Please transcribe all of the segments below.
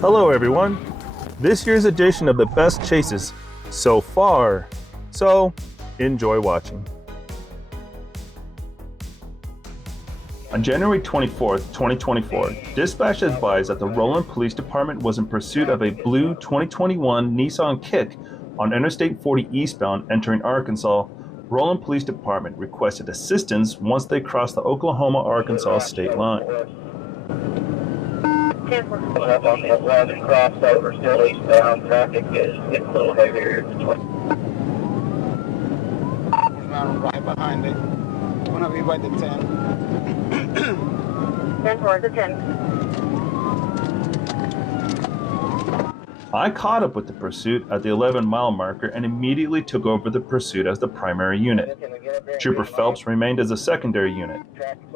Hello everyone. This year's edition of the best chases so far. So, enjoy watching. On January 24th, 2024, dispatch advised that the Roland Police Department was in pursuit of a blue 2021 Nissan Kick on Interstate 40 eastbound entering Arkansas. Roland Police Department requested assistance once they crossed the Oklahoma-Arkansas state line. Up on the 11 crossover, still eastbound, traffic is getting a little heavier. Right behind it. One of you by the 10. 10 towards the 10. I caught up with the pursuit at the 11-mile marker and immediately took over the pursuit as the primary unit. Trooper Phelps remained as a secondary unit.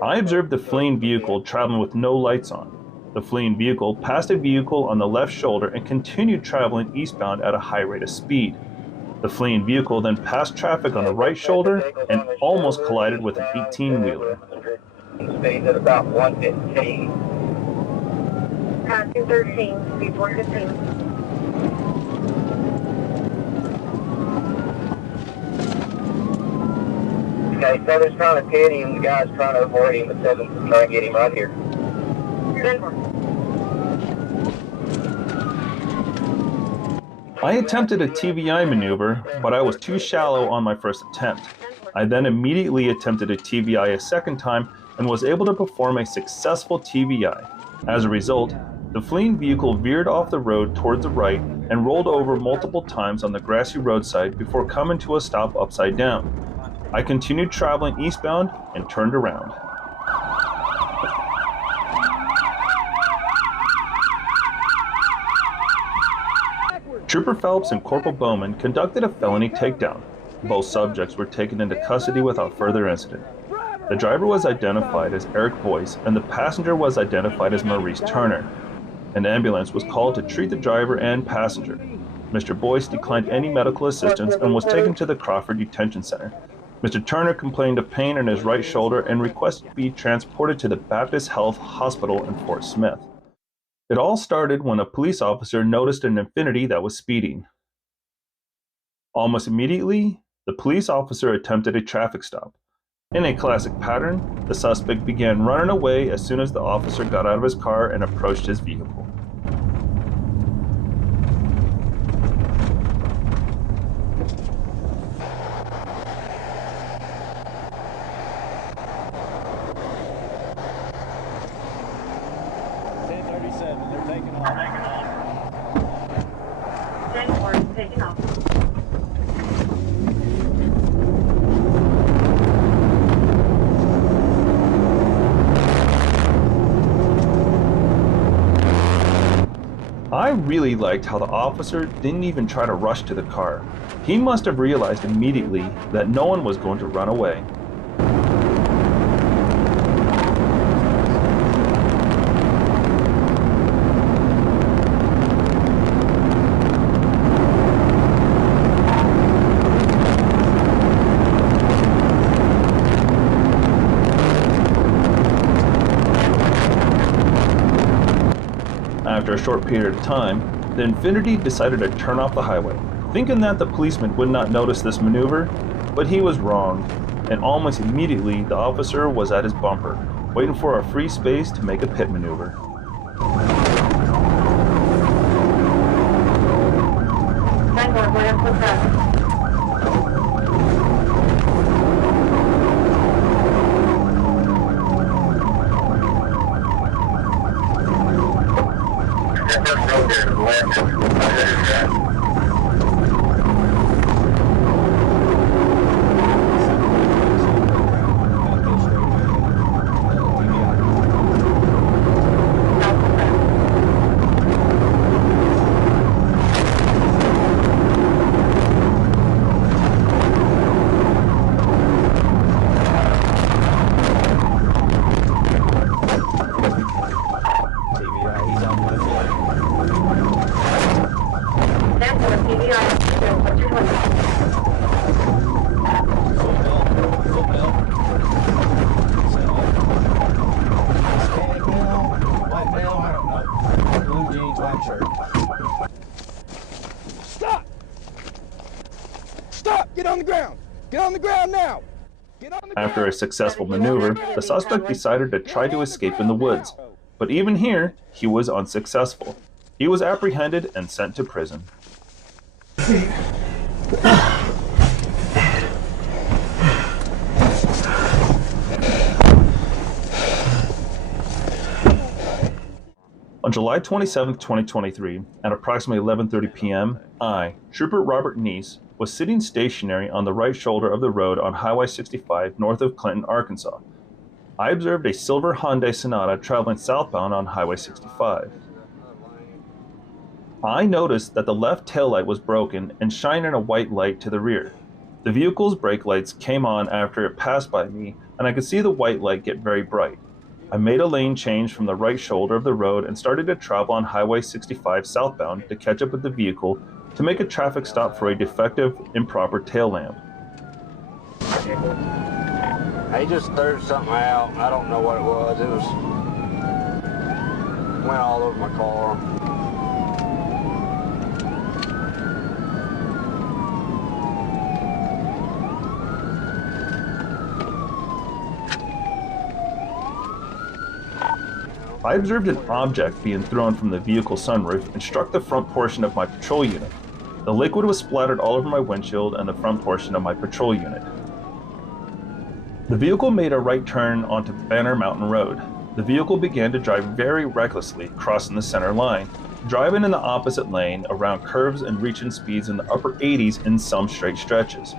I observed the fleeing vehicle traveling with no lights on. The fleeing vehicle passed a vehicle on the left shoulder and continued traveling eastbound at a high rate of speed. The fleeing vehicle then passed traffic on the right shoulder and almost collided with an 18-wheeler. Speed at about 115. Passing 13, speed 115. Okay, Feather's trying to pit him, the guy's trying to avoid him, but Seven's trying to get him right here. 10 more. I attempted a TVI maneuver, but I was too shallow on my first attempt. I then immediately attempted a TVI a second time and was able to perform a successful TVI. As a result, the fleeing vehicle veered off the road towards the right and rolled over multiple times on the grassy roadside before coming to a stop upside down. I continued traveling eastbound and turned around. Trooper Phelps and Corporal Bowman conducted a felony takedown. Both subjects were taken into custody without further incident. The driver was identified as Eric Boyce and the passenger was identified as Maurice Turner. An ambulance was called to treat the driver and passenger. Mr. Boyce declined any medical assistance and was taken to the Crawford Detention Center. Mr. Turner complained of pain in his right shoulder and requested to be transported to the Baptist Health Hospital in Fort Smith. It all started when a police officer noticed an Infiniti that was speeding. Almost immediately, the police officer attempted a traffic stop. In a classic pattern, the suspect began running away as soon as the officer got out of his car and approached his vehicle. They're taking off. 10 towards taking off. I really liked how the officer didn't even try to rush to the car. He must have realized immediately that no one was going to run away. After a short period of time, the Infiniti decided to turn off the highway, thinking that the policeman would not notice this maneuver, but he was wrong, and almost immediately the officer was at his bumper, waiting for a free space to make a pit maneuver. Stop! Stop! Get on the ground! Get on the ground now! Get on the ground! After a successful maneuver, the suspect decided to try to escape in the woods. But even here, he was unsuccessful. He was apprehended and sent to prison. On July 27, 2023, at approximately 11:30 p.m., I, Trooper Robert Neese, was sitting stationary on the right shoulder of the road on Highway 65 north of Clinton, Arkansas. I observed a silver Hyundai Sonata traveling southbound on Highway 65. I noticed that the left taillight was broken and shining a white light to the rear. The vehicle's brake lights came on after it passed by me, and I could see the white light get very bright. I made a lane change from the right shoulder of the road and started to travel on Highway 65 southbound to catch up with the vehicle to make a traffic stop for a defective, improper tail lamp. He just threw something out. I don't know what it was. It went all over my car. I observed an object being thrown from the vehicle sunroof and struck the front portion of my patrol unit. The liquid was splattered all over my windshield and the front portion of my patrol unit. The vehicle made a right turn onto Banner Mountain Road. The vehicle began to drive very recklessly, crossing the center line, driving in the opposite lane around curves and reaching speeds in the upper 80s in some straight stretches.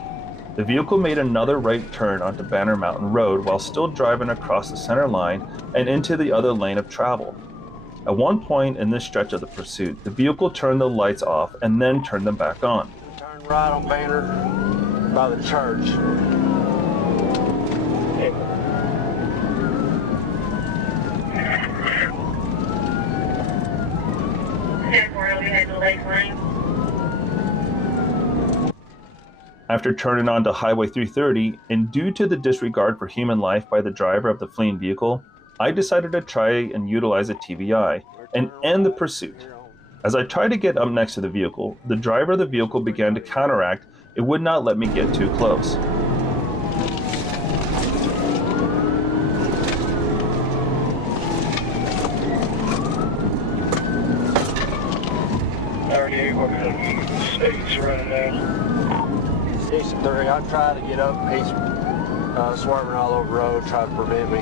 The vehicle made another right turn onto Banner Mountain Road while still driving across the center line and into the other lane of travel. At one point in this stretch of the pursuit, the vehicle turned the lights off and then turned them back on. Turn right on Banner by the church. After turning onto Highway 330, and due to the disregard for human life by the driver of the fleeing vehicle, I decided to try and utilize a TBI and end the pursuit. As I tried to get up next to the vehicle, the driver of the vehicle began to counteract. It would not let me get too close. States running now. Station 3, I tried to get up. He's swerving all over the road, trying to prevent me.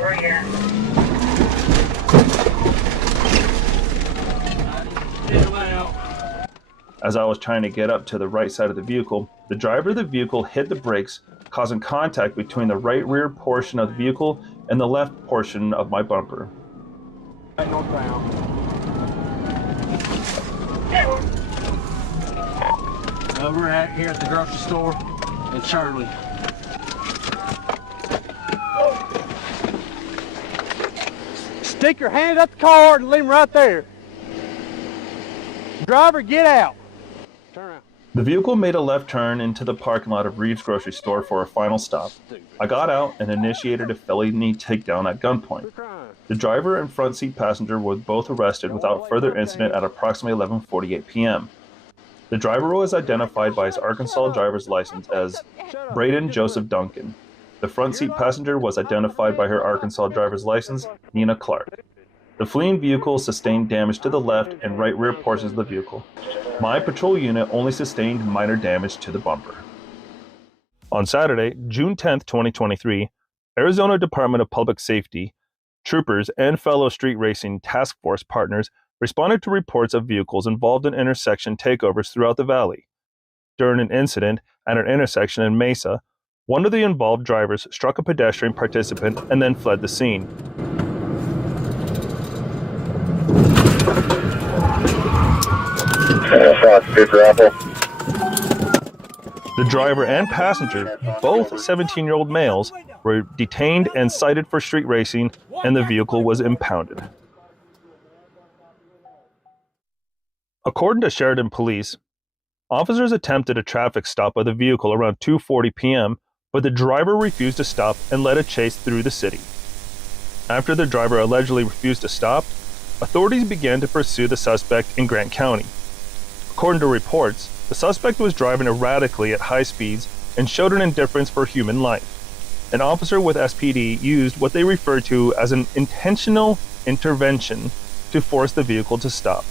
Where you at? As I was trying to get up to the right side of the vehicle, the driver of the vehicle hit the brakes, causing contact between the right rear portion of the vehicle and the left portion of my bumper. Right northbound. Over here at the grocery store in Shirley. Stick your hand up the car and leave him right there. Driver, get out. Turn around. The vehicle made a left turn into the parking lot of Reeves Grocery Store for a final stop. I got out and initiated a felony takedown at gunpoint. The driver and front seat passenger were both arrested without further incident at approximately 11:48 p.m. The driver was identified by his Arkansas driver's license as Braden Joseph Duncan. The front seat passenger was identified by her Arkansas driver's license, Nina Clark. The fleeing vehicle sustained damage to the left and right rear portions of the vehicle. My patrol unit only sustained minor damage to the bumper. On Saturday, June 10, 2023, Arizona Department of Public Safety, troopers, and fellow street racing task force partners responded to reports of vehicles involved in intersection takeovers throughout the valley. During an incident at an intersection in Mesa, one of the involved drivers struck a pedestrian participant and then fled the scene. The driver and passenger, both 17-year-old males, were detained and cited for street racing, and the vehicle was impounded. According to Sheridan Police, officers attempted a traffic stop of the vehicle around 2:40 p.m., but the driver refused to stop and led a chase through the city. After the driver allegedly refused to stop, authorities began to pursue the suspect in Grant County. According to reports, the suspect was driving erratically at high speeds and showed an indifference for human life. An officer with SPD used what they referred to as an intentional intervention to force the vehicle to stop.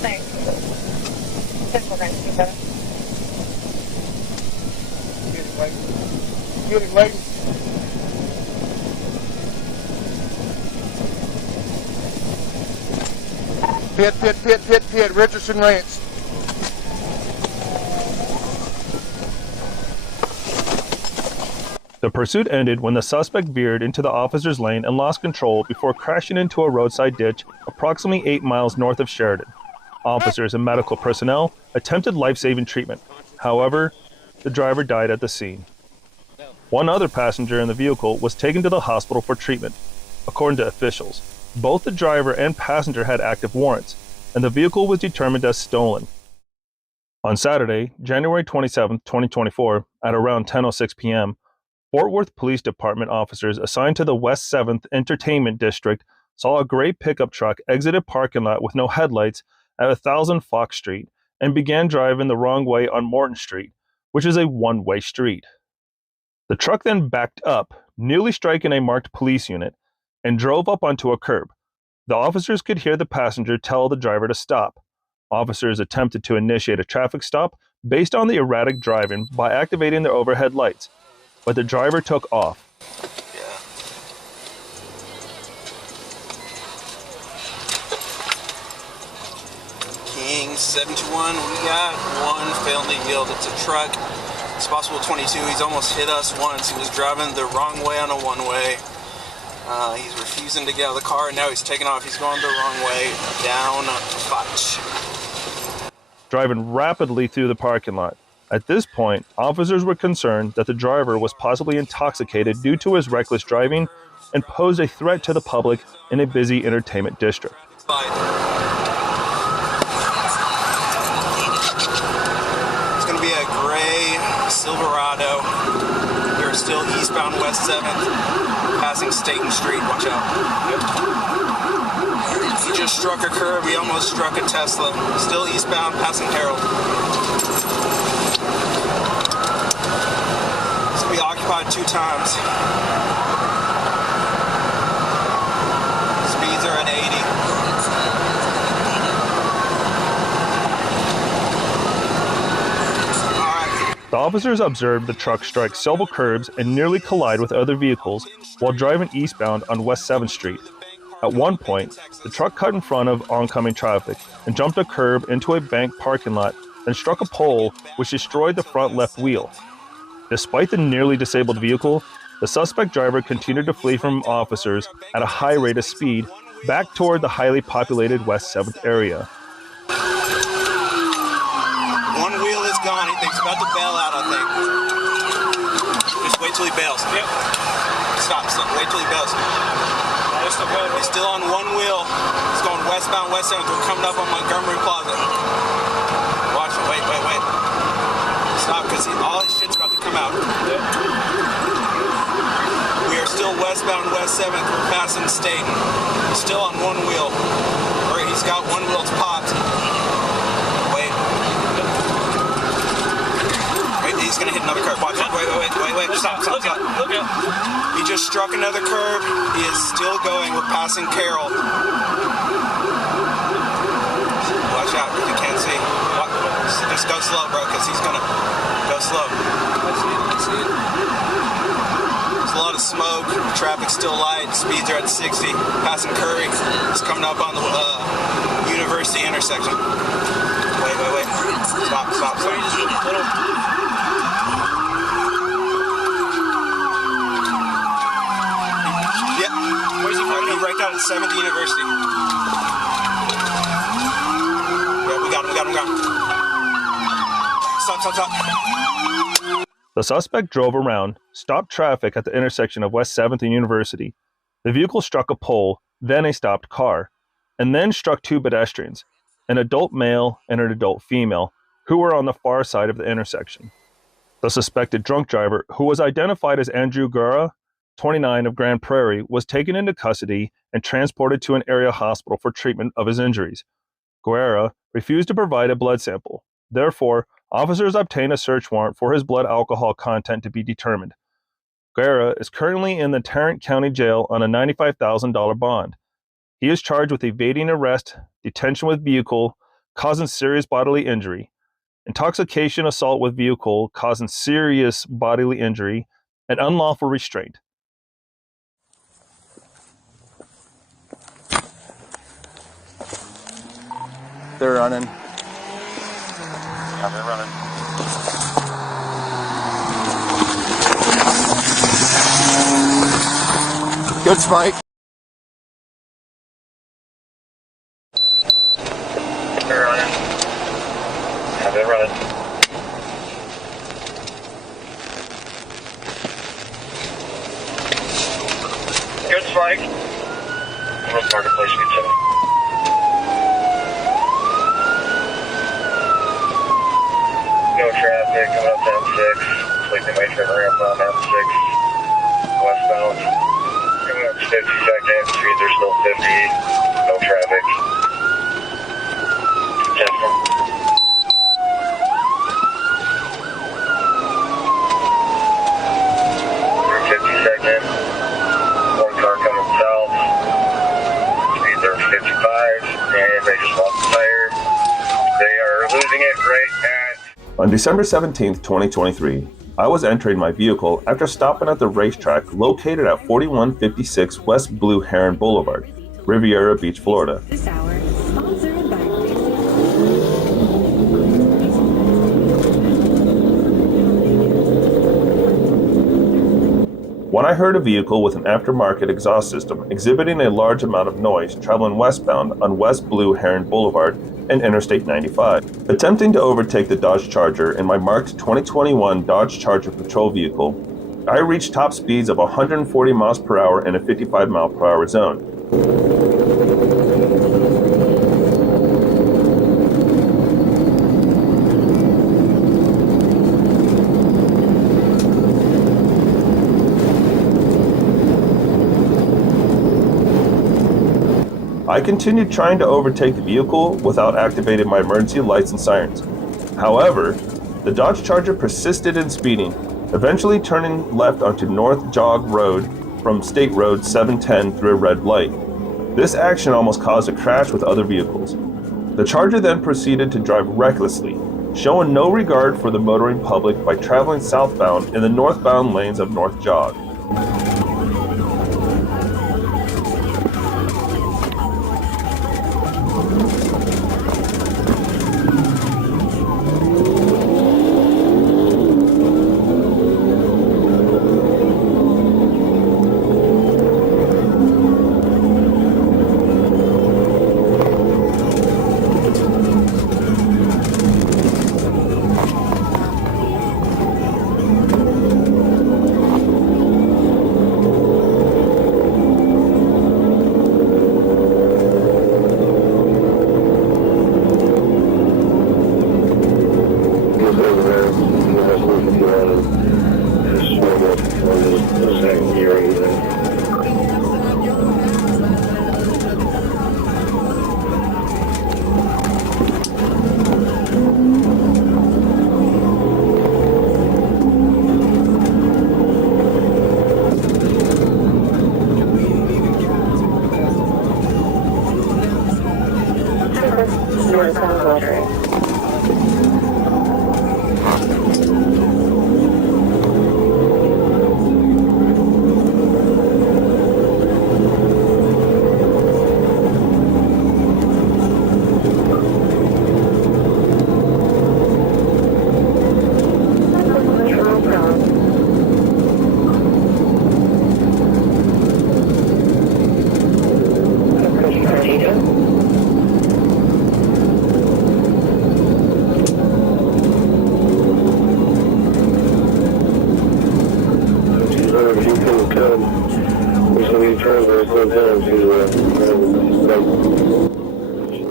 Thanks. Guess we're going to do better. Get it, lady. Pit, Richardson Ranch. The pursuit ended when the suspect veered into the officer's lane and lost control before crashing into a roadside ditch approximately 8 miles north of Sheridan. Officers and medical personnel attempted life-saving treatment. However, the driver died at the scene. One other passenger in the vehicle was taken to the hospital for treatment. According to officials, both the driver and passenger had active warrants, and the vehicle was determined as stolen. On Saturday, January 27, 2024, at around 10:06 p.m., Fort Worth Police Department officers assigned to the West 7th Entertainment District saw a gray pickup truck exit a parking lot with no headlights at 1000 Fox Street and began driving the wrong way on Morton Street, which is a one-way street. The truck then backed up, nearly striking a marked police unit, and drove up onto a curb. The officers could hear the passenger tell the driver to stop. Officers attempted to initiate a traffic stop based on the erratic driving by activating their overhead lights, but the driver took off. King 721, we got one felony yield. It's a truck. It's possible 22. He's almost hit us once. He was driving the wrong way on a one-way. He's refusing to get out of the car, and now he's taking off. He's going the wrong way down Foch. Driving rapidly through the parking lot. At this point, officers were concerned that the driver was possibly intoxicated due to his reckless driving and posed a threat to the public in a busy entertainment district. It's going to be a gray Silverado. We're still eastbound West 7th, passing Staten Street. Watch out. He just struck a curb. He almost struck a Tesla. Still eastbound, passing Harold. It's going to be occupied 2 times. Speeds are at 80. The officers observed the truck strike several curbs and nearly collide with other vehicles while driving eastbound on West 7th Street. At one point, the truck cut in front of oncoming traffic and jumped a curb into a bank parking lot and struck a pole, which destroyed the front left wheel. Despite the nearly disabled vehicle, the suspect driver continued to flee from officers at a high rate of speed back toward the highly populated West 7th area. One wheel is gone. He thinks about to bail out, I think. Just wait till he bails. Yep. Stop. Wait till he bails. He's still on one wheel. He's going westbound, West 7th. We're coming up on Montgomery Plaza. Watch it. Wait. Stop, because all his shit's about to come out. Yep. We are still westbound, West 7th. We're passing Staten. He's still on one wheel. Or he's got one wheel popped. Wait. He's going to hit another curb. Watch it. Wait. Stop. Look out. He just struck another curb. He is still going. We're passing Carroll. Watch out. You can't see. Just go slow, bro, because he's going to go slow. I see it. a lot of smoke. Traffic's still light. Speeds are at 60. Passing Curry. It's coming up on the University intersection. Wait. Stop. Yep. Where's he from? He's right down at 7th University. Yeah, we got him. Stop. The suspect drove around, stopped traffic at the intersection of West 7th and University. The vehicle struck a pole, then a stopped car, and then struck two pedestrians, an adult male and an adult female, who were on the far side of the intersection. The suspected drunk driver, who was identified as Andrew Guerra, 29 of Grand Prairie, was taken into custody and transported to an area hospital for treatment of his injuries. Guerra refused to provide a blood sample. Therefore, officers obtained a search warrant for his blood alcohol content to be determined. Guerra is currently in the Tarrant County Jail on a $95,000 bond. He is charged with evading arrest, detention with vehicle, causing serious bodily injury, intoxication assault with vehicle, causing serious bodily injury, and unlawful restraint. They're running. Yeah, they're running. Good spike. They're running. Yeah, they're running. Good spike. North Marketplace, good job. No traffic coming up to M6. Looks like they might turn around on M6 westbound. Coming up 52nd Street, there's still 50. No traffic. Justin. Through 52nd. One car coming south. Speeds are 55. And they just lost the tire. They are losing it right at... On December 17, 2023, I was entering my vehicle after stopping at the racetrack located at 4156 West Blue Heron Boulevard, Riviera Beach, Florida. This hour, sponsored by When I heard a vehicle with an aftermarket exhaust system exhibiting a large amount of noise traveling westbound on West Blue Heron Boulevard and Interstate 95. Attempting to overtake the Dodge Charger in my marked 2021 Dodge Charger patrol vehicle, I reached top speeds of 140 miles per hour in a 55 mile per hour zone. I continued trying to overtake the vehicle without activating my emergency lights and sirens. However, the Dodge Charger persisted in speeding, eventually turning left onto North Jog Road from State Road 710 through a red light. This action almost caused a crash with other vehicles. The Charger then proceeded to drive recklessly, showing no regard for the motoring public by traveling southbound in the northbound lanes of North Jog.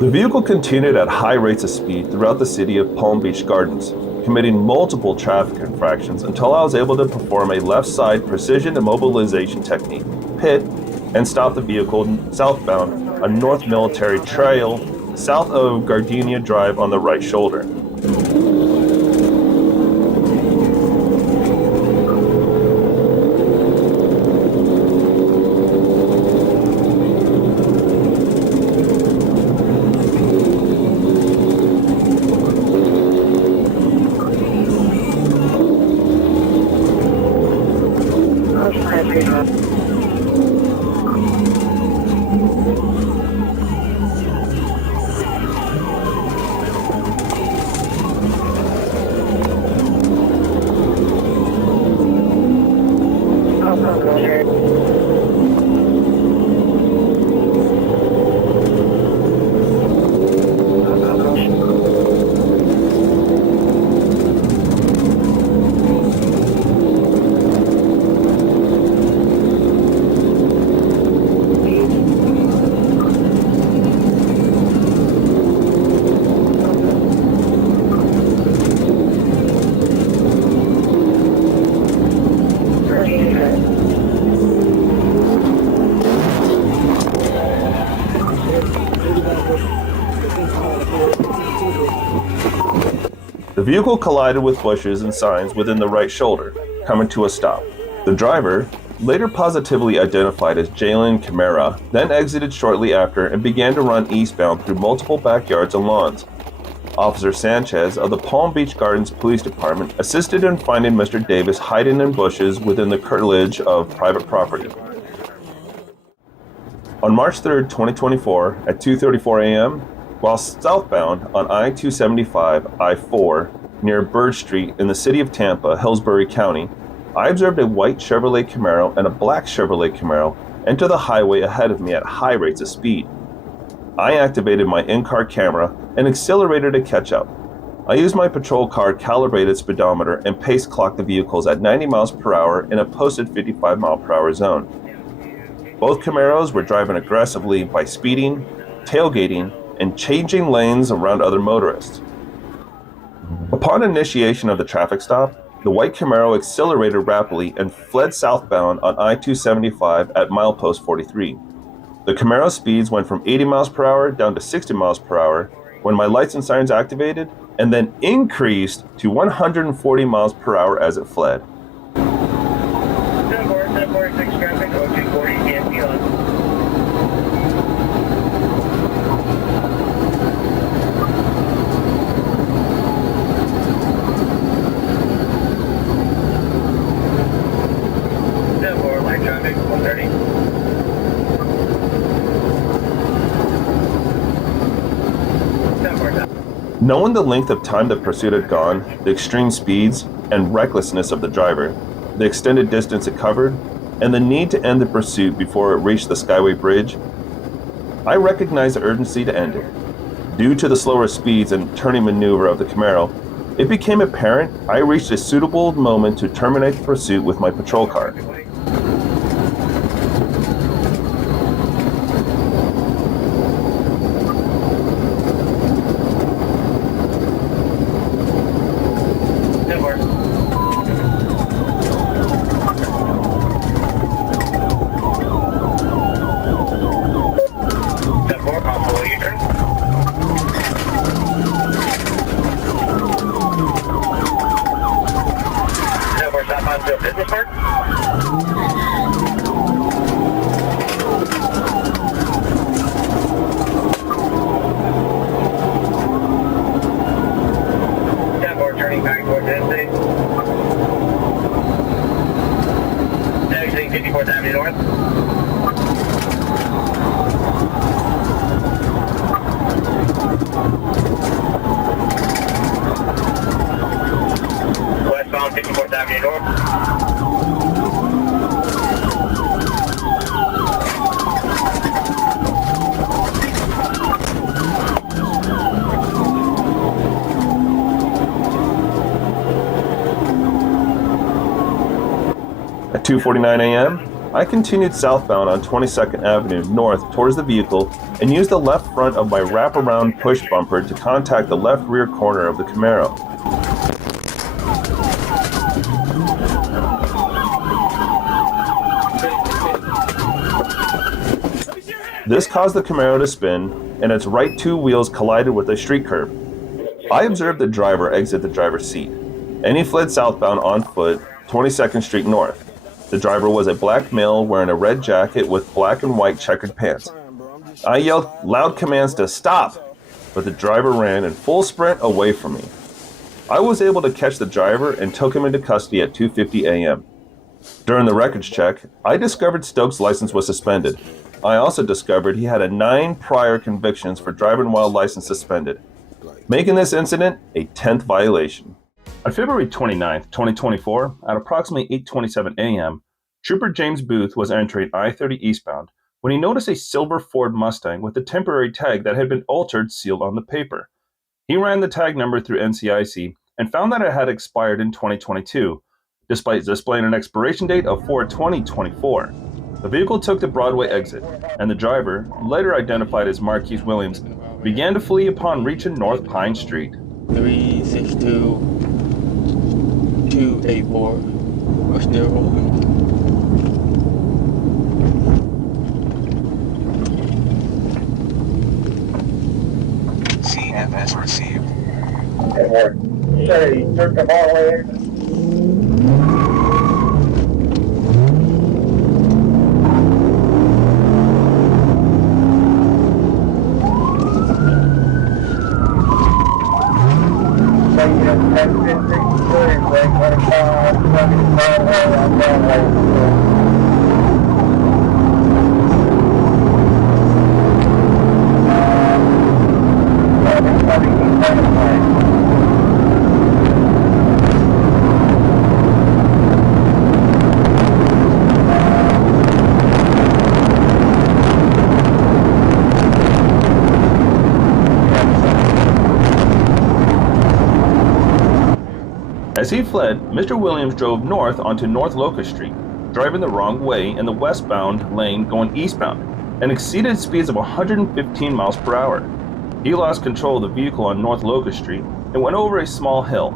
The vehicle continued at high rates of speed throughout the city of Palm Beach Gardens, committing multiple traffic infractions until I was able to perform a left side precision immobilization technique, pit, and stop the vehicle southbound on North Military Trail, south of Gardenia Drive on the right shoulder. The vehicle collided with bushes and signs within the right shoulder, coming to a stop. The driver, later positively identified as Jalen Camaro, then exited shortly after and began to run eastbound through multiple backyards and lawns. Officer Sanchez of the Palm Beach Gardens Police Department assisted in finding Mr. Davis hiding in bushes within the curtilage of private property. On March 3, 2024, at 2:34 a.m., while southbound on I-275 I-4 near Bird Street in the city of Tampa, Hillsborough County, I observed a white Chevrolet Camaro and a black Chevrolet Camaro enter the highway ahead of me at high rates of speed. I activated my in-car camera and accelerated to catch up. I used my patrol car calibrated speedometer and pace clocked the vehicles at 90 miles per hour in a posted 55 mile per hour zone. Both Camaros were driving aggressively by speeding, tailgating, and changing lanes around other motorists. Upon initiation of the traffic stop, the white Camaro accelerated rapidly and fled southbound on I-275 at milepost 43. The Camaro speeds went from 80 miles per hour down to 60 miles per hour when my lights and sirens activated, and then increased to 140 miles per hour as it fled. 1046 traffic, 0240, can't be on. Traffic, 130. Knowing the length of time the pursuit had gone, the extreme speeds and recklessness of the driver, the extended distance it covered, and the need to end the pursuit before it reached the Skyway Bridge, I recognized the urgency to end it. Due to the slower speeds and turning maneuver of the Camaro, it became apparent I reached a suitable moment to terminate the pursuit with my patrol car. Business Park? Turning back towards the city. Exiting 54th Avenue North. Westbound 54th Avenue North. At 2:49 a.m., I continued southbound on 22nd Avenue north towards the vehicle and used the left front of my wraparound push bumper to contact the left rear corner of the Camaro. This caused the Camaro to spin, and its right two wheels collided with a street curb. I observed the driver exit the driver's seat, and he fled southbound on foot, 22nd Street North. The driver was a black male wearing a red jacket with black and white checkered pants. I yelled loud commands to stop, but the driver ran in full sprint away from me. I was able to catch the driver and took him into custody at 2:50 a.m. During the records check, I discovered Stokes' license was suspended. I also discovered he had 9 prior convictions for driving while license suspended, making this incident a 10th violation. On February 29, 2024, at approximately 8:27 a.m., Trooper James Booth was entering I-30 eastbound when he noticed a silver Ford Mustang with a temporary tag that had been altered sealed on the paper. He ran the tag number through NCIC and found that it had expired in 2022, despite displaying an expiration date of 4/2024. The vehicle took the Broadway exit, and the driver, later identified as Marquise Williams, began to flee upon reaching North Pine Street. 362-284. We're still rolling. CFS received. Hey, took the Broadway exit. As he fled, Mr. Williams drove north onto North Locust Street, driving the wrong way in the westbound lane going eastbound, and exceeded speeds of 115 miles per hour. He lost control of the vehicle on North Locust Street and went over a small hill.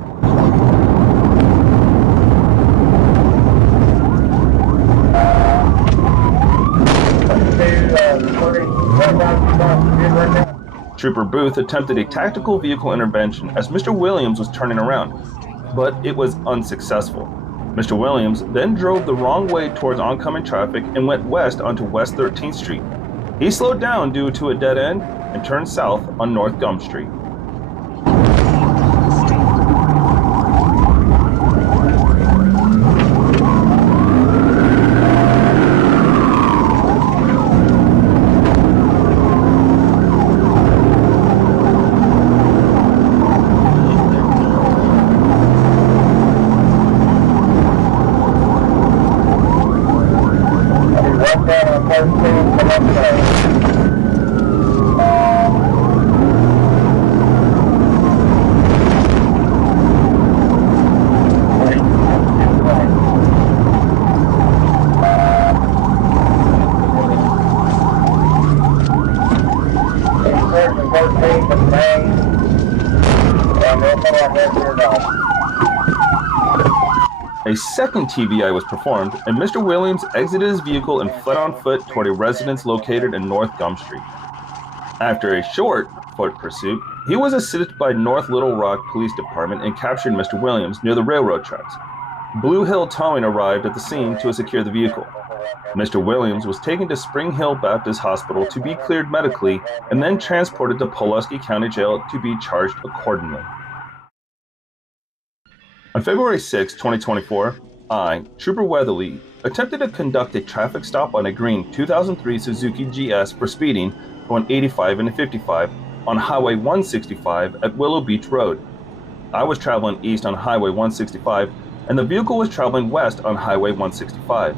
Trooper Booth attempted a tactical vehicle intervention as Mr. Williams was turning around, but it was unsuccessful. Mr. Williams then drove the wrong way towards oncoming traffic and went west onto West 13th Street. He slowed down due to a dead end and turned south on North Gum Street. A second TBI was performed, and Mr. Williams exited his vehicle and fled on foot toward a residence located in North Gum Street. After a short foot pursuit, he was assisted by North Little Rock Police Department and captured Mr. Williams near the railroad tracks. Blue Hill Towing arrived at the scene to secure the vehicle. Mr. Williams was taken to Spring Hill Baptist Hospital to be cleared medically and then transported to Pulaski County Jail to be charged accordingly. On February 6, 2024, I, Trooper Weatherly, attempted to conduct a traffic stop on a green 2003 Suzuki GS for speeding going 85 and 55 on Highway 165 at Willow Beach Road. I was traveling east on Highway 165 and the vehicle was traveling west on Highway 165.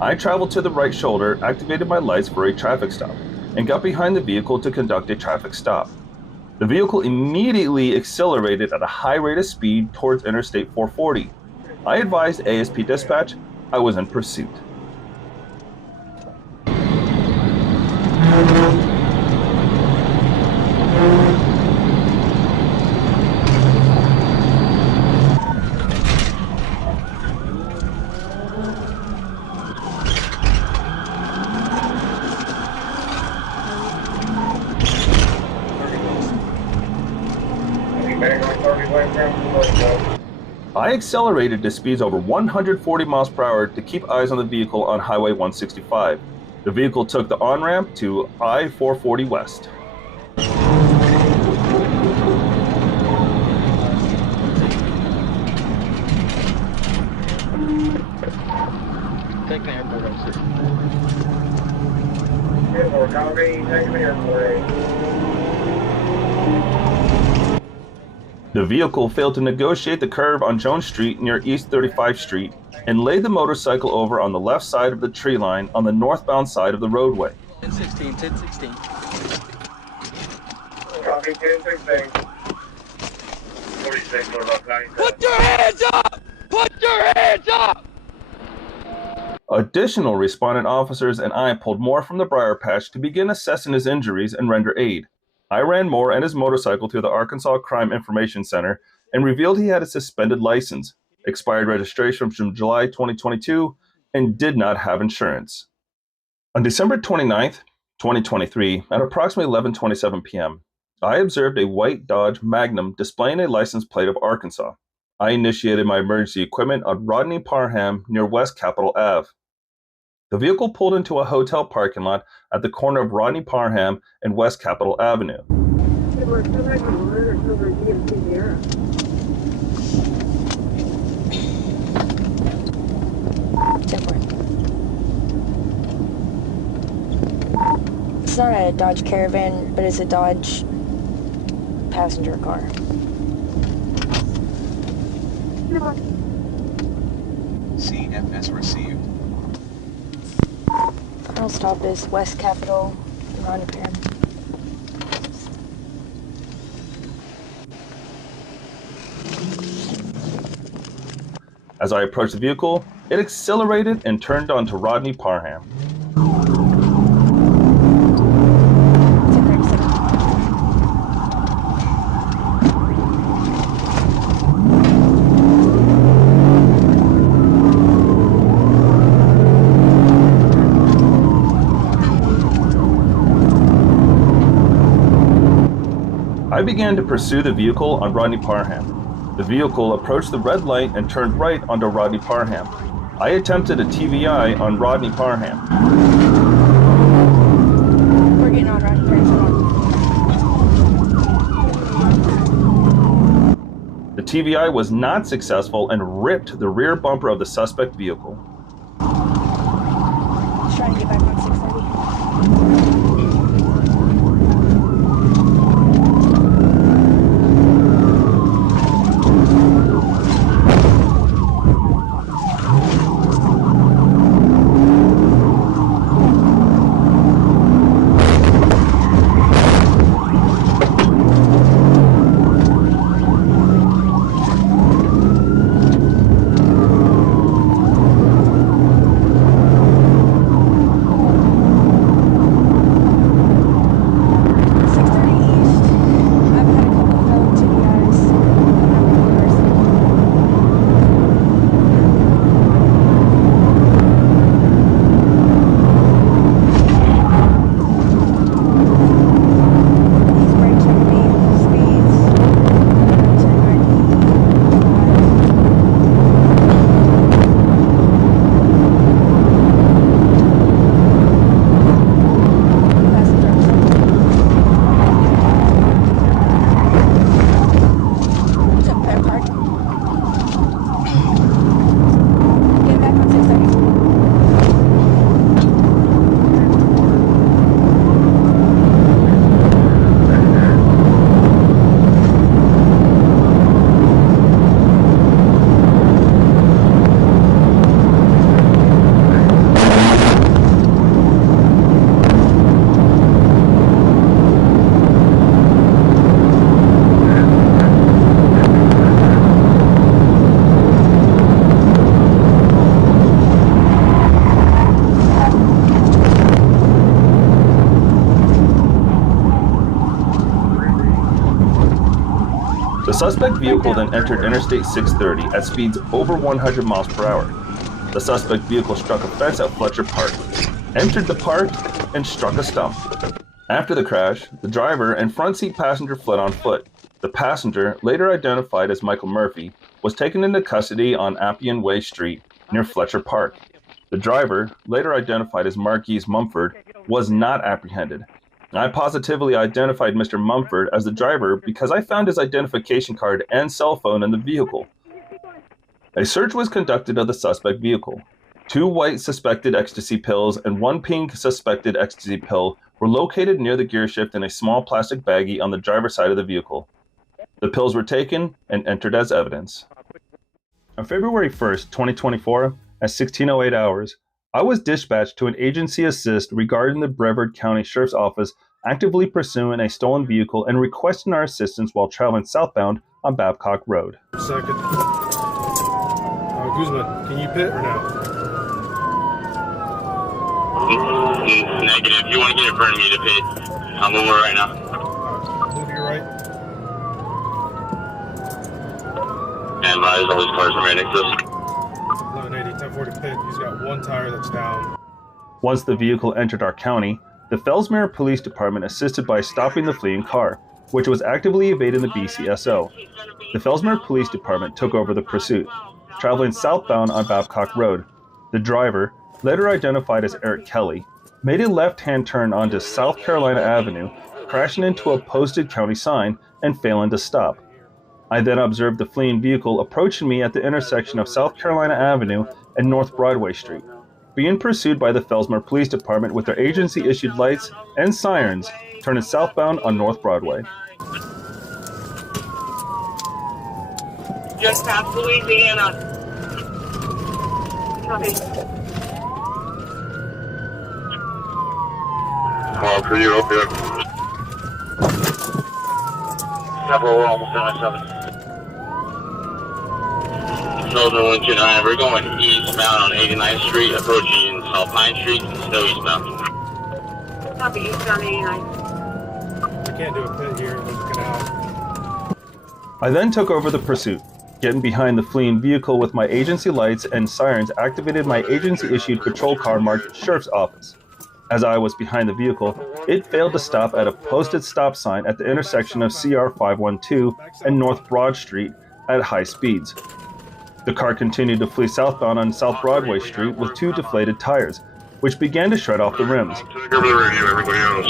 I traveled to the right shoulder, activated my lights for a traffic stop, and got behind the vehicle to conduct a traffic stop. The vehicle immediately accelerated at a high rate of speed towards Interstate 440. I advised ASP Dispatch I was in pursuit. I accelerated to speeds over 140 miles per hour to keep eyes on the vehicle on Highway 165. The vehicle took the on-ramp to I-440 West. Take the airport exit. Airport, copy. Take the airport. The vehicle failed to negotiate the curve on Jones Street near East 35th Street and laid the motorcycle over on the left side of the tree line on the northbound side of the roadway. 1016, 1016. Copy, 1016. 46, what about 97? Put your hands up! Put your hands up! Additional respondent officers and I pulled Moore from the briar patch to begin assessing his injuries and render aid. I ran Moore and his motorcycle through the Arkansas Crime Information Center and revealed he had a suspended license, expired registration from July 2022, and did not have insurance. On December 29th, 2023, at approximately 11:27 p.m., I observed a white Dodge Magnum displaying a license plate of Arkansas. I initiated my emergency equipment on Rodney Parham near West Capitol Ave. The vehicle pulled into a hotel parking lot at the corner of Rodney Parham and West Capitol Avenue. It's not a Dodge Caravan, but it's a Dodge passenger car. CFS received. Final stop is West Capitol, Rodney Parham. As I approached the vehicle, it accelerated and turned onto Rodney Parham. I began to pursue the vehicle on Rodney Parham. The vehicle approached the red light and turned right onto Rodney Parham. I attempted a TVI on Rodney Parham. We're getting on Rodney Parham. The TVI was not successful and ripped the rear bumper of the suspect vehicle. Just trying to get back on 630. The suspect vehicle then entered Interstate 630 at speeds over 100 miles per hour. The suspect vehicle struck a fence at Fletcher Park, entered the park, and struck a stump. After the crash, the driver and front seat passenger fled on foot. The passenger, later identified as Michael Murphy, was taken into custody on Appian Way Street near Fletcher Park. The driver, later identified as Marquise Mumford, was not apprehended. I positively identified Mr. Mumford as the driver because I found his identification card and cell phone in the vehicle. A search was conducted of the suspect vehicle. 2 white suspected ecstasy pills and 1 pink suspected ecstasy pill were located near the gear shift in a small plastic baggie on the driver's side of the vehicle. The pills were taken and entered as evidence. On February 1st, 2024, at 16:08 hours, I was dispatched to an agency assist regarding the Brevard County Sheriff's Office actively pursuing a stolen vehicle and requesting our assistance while traveling southbound on Babcock Road. Second. Guzman, can you pit or no? Negative. You want to get in front of me to pit? I'm over right now. Move to your right. And advise all these cars are right next to us. 1180, 1040 pit. He's got 1 tire that's down. Once the vehicle entered our county, the Fellsmere Police Department assisted by stopping the fleeing car, which was actively evading the BCSO. The Fellsmere Police Department took over the pursuit, traveling southbound on Babcock Road. The driver, later identified as Eric Kelly, made a left-hand turn onto South Carolina Avenue, crashing into a posted county sign and failing to stop. I then observed the fleeing vehicle approaching me at the intersection of South Carolina Avenue and North Broadway Street, being pursued by the Fellsmere Police Department with their agency-issued lights and sirens, turning southbound on North Broadway. Just past Louisiana. Copy. Call for you, up here. Couple, we're almost done at 7. Northern Lincoln High, we're going eastbound on 89th Street, approaching South Pine Street, still eastbound. Copy, eastbound 89. I can't do a pit here. There's a canal. I then took over the pursuit, getting behind the fleeing vehicle with my agency lights and sirens activated my agency-issued patrol car marked Sheriff's Office. As I was behind the vehicle, it failed to stop at a posted stop sign at the intersection of CR 512 and North Broad Street at high speeds. The car continued to flee southbound on South Broadway Street with 2 deflated tires, which began to shred off the rims. Take over the radio, everybody else.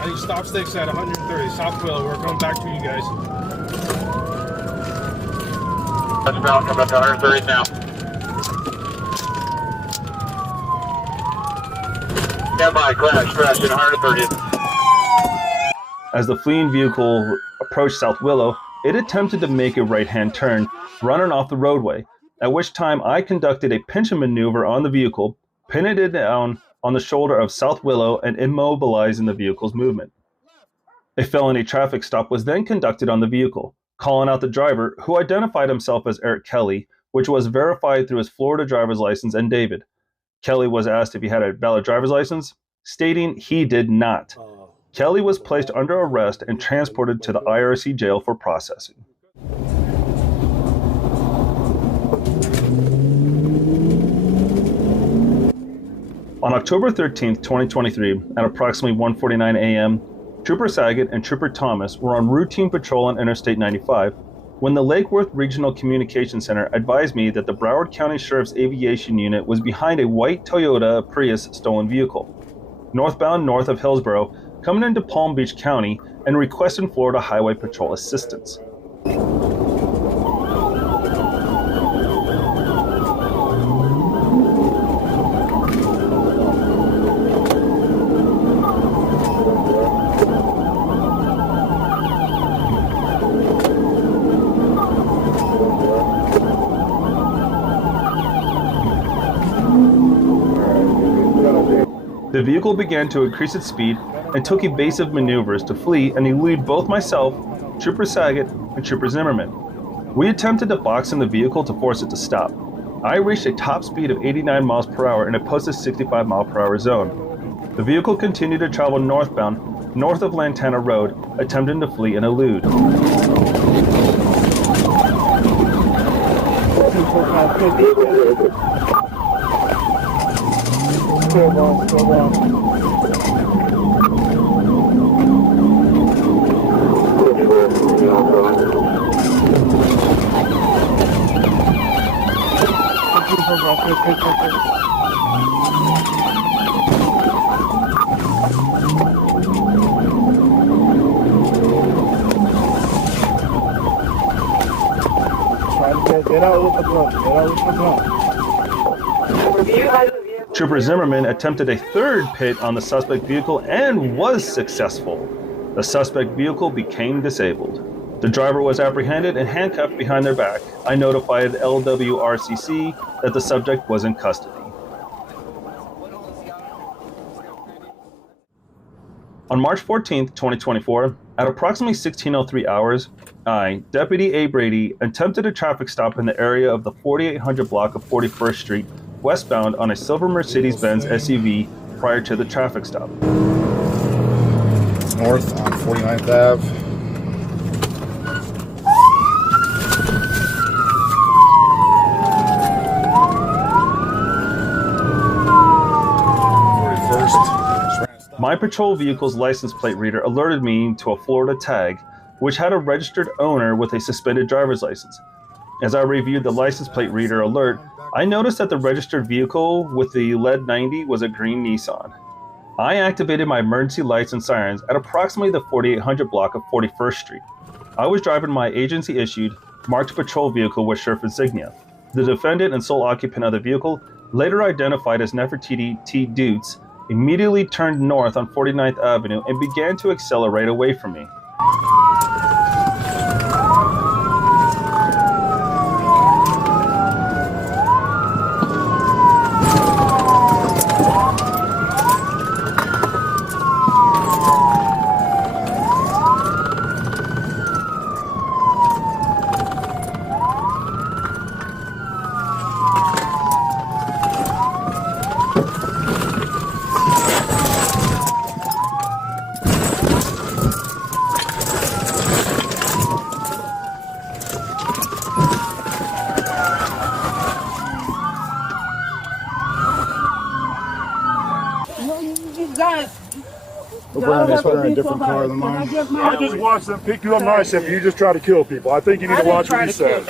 I need stop sticks at 130 South Willow. We're coming back to you guys. Westbound, come up to 130 now. Stand by, crash in 130th. As the fleeing vehicle approached South Willow, it attempted to make a right-hand turn, running off the roadway, at which time I conducted a pinching maneuver on the vehicle, pinning it down on the shoulder of South Willow and immobilizing the vehicle's movement. A felony traffic stop was then conducted on the vehicle, calling out the driver, who identified himself as Eric Kelly, which was verified through his Florida driver's license and David. Kelly was asked if he had a valid driver's license, stating he did not. Kelly was placed under arrest and transported to the IRC jail for processing. On October 13, 2023, at approximately 1:49 a.m., Trooper Saget and Trooper Thomas were on routine patrol on Interstate 95 when the Lake Worth Regional Communications Center advised me that the Broward County Sheriff's Aviation Unit was behind a white Toyota Prius stolen vehicle, northbound north of Hillsborough, coming into Palm Beach County and requesting Florida Highway Patrol assistance. The vehicle began to increase its speed and took evasive maneuvers to flee and elude both myself, Trooper Saget, and Trooper Zimmerman. We attempted to box in the vehicle to force it to stop. I reached a top speed of 89 miles per hour in a posted 65 mile per hour zone. The vehicle continued to travel northbound, north of Lantana Road, attempting to flee and elude. Get out with the truck. Get out with the truck. Trooper Zimmerman attempted a third pit on the suspect vehicle and was successful. The suspect vehicle became disabled. The driver was apprehended and handcuffed behind their back. I notified LWRCC that the subject was in custody. On March 14, 2024, at approximately 16:03 hours, I, Deputy A. Brady, attempted a traffic stop in the area of the 4800 block of 41st Street, westbound on a silver Mercedes-Benz SUV prior to the traffic stop. North on 49th Ave. My patrol vehicle's license plate reader alerted me to a Florida tag, which had a registered owner with a suspended driver's license. As I reviewed the license plate reader alert, I noticed that the registered vehicle with the lead 90 was a green Nissan. I activated my emergency lights and sirens at approximately the 4800 block of 41st Street. I was driving my agency-issued, marked patrol vehicle with sheriff insignia. The defendant and sole occupant of the vehicle, later identified as Nefertiti T. Dutz, immediately turned north on 49th Avenue and began to accelerate away from me. We're in a different car than mine. I just watched them pick you up nice if you just try to kill people. I think you need to watch what you say.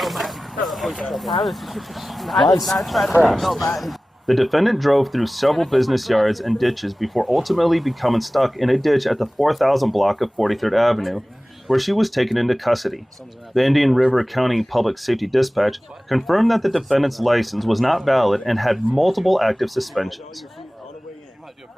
Mine's crashed. The defendant drove through several business yards and ditches before ultimately becoming stuck in a ditch at the 4000 block of 43rd Avenue, where she was taken into custody. The Indian River County Public Safety Dispatch confirmed that the defendant's license was not valid and had multiple active suspensions.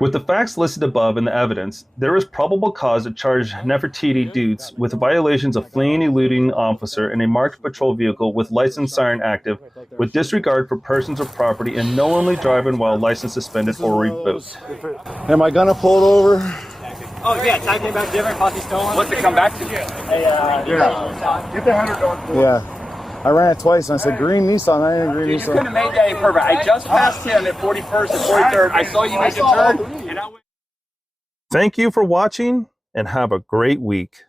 With the facts listed above in the evidence, there is probable cause to charge Nefertiti Dutz with violations of fleeing eluding officer in a marked patrol vehicle with license siren active, with disregard for persons or property, and knowingly driving while license suspended or revoked. Am I gonna pull it over? Oh yeah, typing back different, possibly stolen. What's it come back to? Yeah. Get the $100. Yeah. I ran it twice and I said green Nissan. I ain't green Nissan. You couldn't have made that perfect. I just passed him at 41st and 43rd. I saw you make a turn. And I went. Thank you for watching and have a great week.